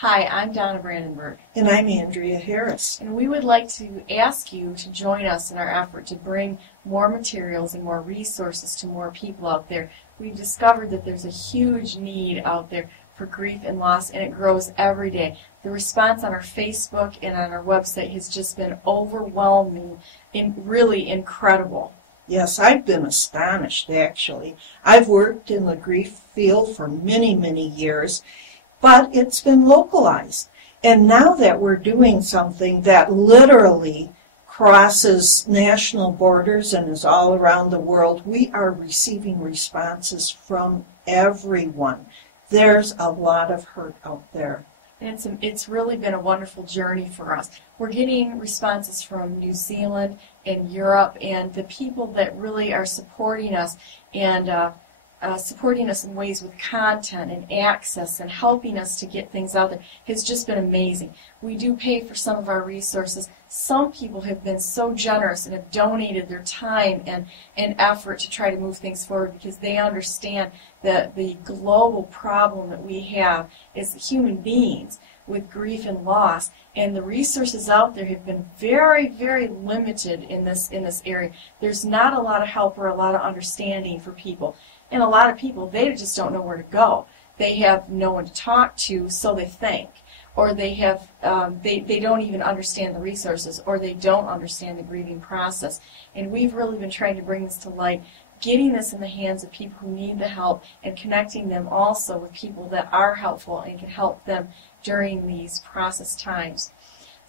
Hi, I'm Donna Brandenburg. And I'm Andrea Harris. And we would like to ask you to join us in our effort to bring more materials and more resources to more people out there. We've discovered that there's a huge need out there for grief and loss, and it grows every day. The response on our Facebook and on our website has just been overwhelming and really incredible. Yes, I've been astonished, actually. I've worked in the grief field for many, many years, but it's been localized. And now that we're doing something that literally crosses national borders and is all around the world, we are receiving responses from everyone. There's a lot of hurt out there. And it's really been a wonderful journey for us. We're getting responses from New Zealand and Europe, and the people that really are supporting us and supporting us in ways with content and access and helping us to get things out there has just been amazing. We do pay for some of our resources. Some people have been so generous and have donated their time and effort to try to move things forward because they understand that the global problem that we have as human beings with grief and loss, and the resources out there have been very, very limited in this area. There's not a lot of help or a lot of understanding for people. And a lot of people, they just don't know where to go. They have no one to talk to, so they think. Or they have, they don't even understand the resources, or they don't understand the grieving process. And we've really been trying to bring this to light, getting this in the hands of people who need the help, and connecting them also with people that are helpful and can help them during these process times.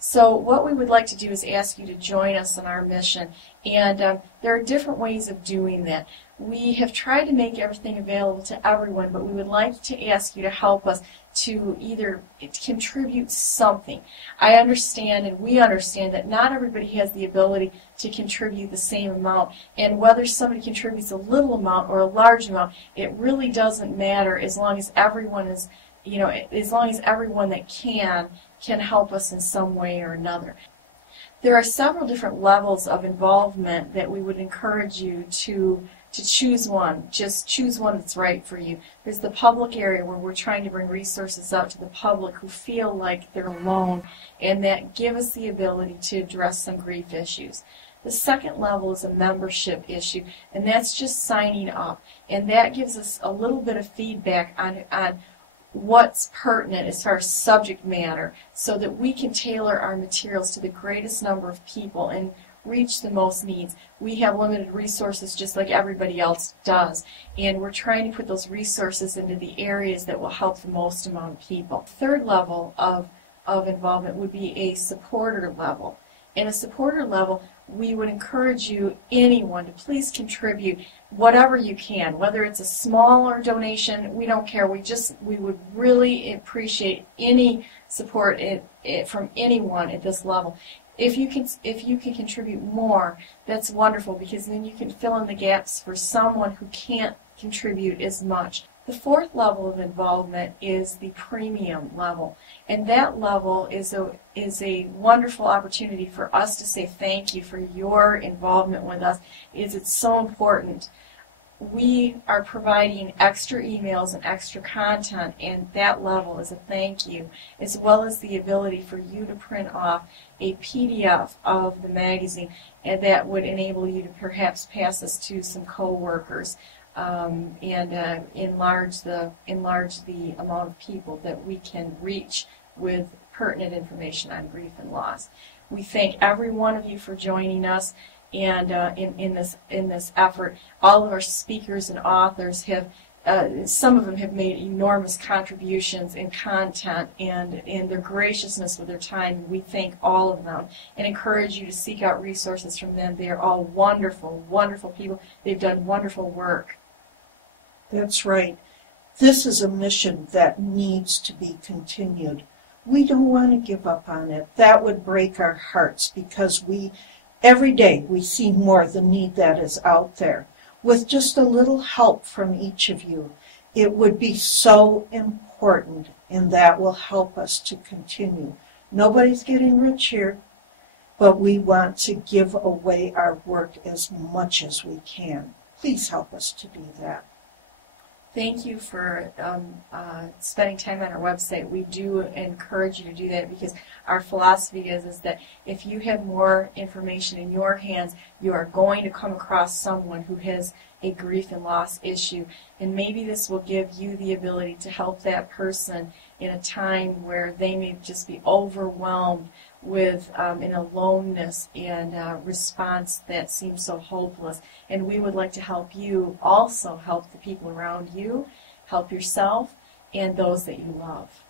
So what we would like to do is ask you to join us in our mission, and there are different ways of doing that. We have tried to make everything available to everyone, but we would like to ask you to help us to either contribute something. I understand, and we understand, that not everybody has the ability to contribute the same amount, and whether somebody contributes a little amount or a large amount, it really doesn't matter as long as everyone is, as long as everyone that can help us in some way or another. There are several different levels of involvement that we would encourage you to choose one. Just choose one that's right for you. There's the public area where we're trying to bring resources out to the public who feel like they're alone and that give us the ability to address some grief issues. The second level is a membership issue, and that's just signing up. And that gives us a little bit of feedback on what's pertinent as far as subject matter so that we can tailor our materials to the greatest number of people and reach the most needs. We have limited resources just like everybody else does, and we're trying to put those resources into the areas that will help the most amount of people. Third level of involvement would be a supporter level. In a supporter level, we would encourage anyone to please contribute whatever you can, whether it's a smaller donation, we don't care. We would really appreciate any support from anyone at this level. If you can contribute more, that's wonderful, because then you can fill in the gaps for someone who can't contribute as much. The fourth level of involvement is the premium level, and that level is a wonderful opportunity for us to say thank you for your involvement with us. It's so important. We are providing extra emails and extra content, and that level is a thank you, as well as the ability for you to print off a PDF of the magazine, and that would enable you to perhaps pass this to some co-workers and enlarge the amount of people that we can reach with pertinent information on grief and loss. We thank every one of you for joining us. And in this effort, all of our speakers and authors have, some of them have made enormous contributions in content and in their graciousness with their time. We thank all of them and encourage you to seek out resources from them. They are all wonderful, wonderful people. They've done wonderful work. That's right. This is a mission that needs to be continued. We don't want to give up on it. That would break our hearts, because every day we see more the need that is out there. With just a little help from each of you, it would be so important, and that will help us to continue. Nobody's getting rich here, but we want to give away our work as much as we can. Please help us to do that. Thank you for spending time on our website. We do encourage you to do that because our philosophy is that if you have more information in your hands, you are going to come across someone who has a grief and loss issue. And maybe this will give you the ability to help that person in a time where they may just be overwhelmed with an aloneness and response that seems so hopeless. And we would like to help you also help the people around you, help yourself, and those that you love.